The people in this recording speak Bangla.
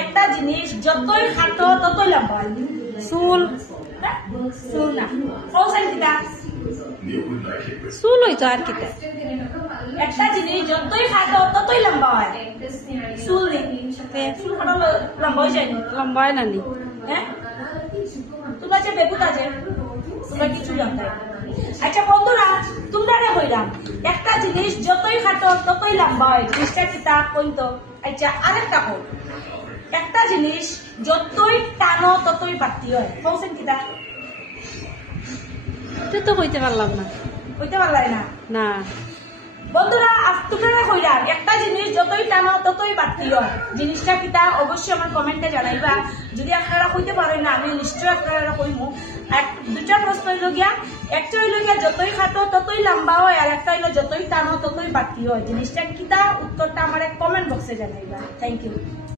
একটা জিনিস যতই খাটো ততই লম্বা হয়। চুল চুল না কোসাইন কিটা চুল হইতো আর কিতা একটা জিনিস যতই খাটো ততই লম্বা হয়। চুল চুল খাটো লম্বা হয়ে যায় না লম্বা হয় নানি হ্যাঁ তোমরা যে বেগুত আছে তোমরা কিছু জানতে। আচ্ছা বন্ধুরা তোমরা রে হইলাম একটা জিনিস যতই খাটো ততই লম্বা হয় জিনিসটা কিতা কইতো। আচ্ছা আরেকটা কই একটা জিনিস যতই টানো ততই বাড়তি হয় কোসাইন কিটা তো কইতে পারলাম না কইতে পারলাই না না বন্ধুরা তোমরা কইরা একটা জিনিস যতই টানো ততই বাড়তি হয় জিনিসটা কিটা অবশ্যই আমার কমেন্টে জানাইবা। যদি আপনারা কইতে পারেন না আমি নিশ্চয়ই আপনারা কইমু। দুটা প্রশ্ন হইল গিয়া একটা হইল গিয়া যতই খাটো ততই লম্বা হয় আর একটা হইল যতই টানো ততই বাড়তি হয় জিনিসটা কিটা উত্তরটা আমার কমেন্ট বক্সে জানাইবা। Thank you.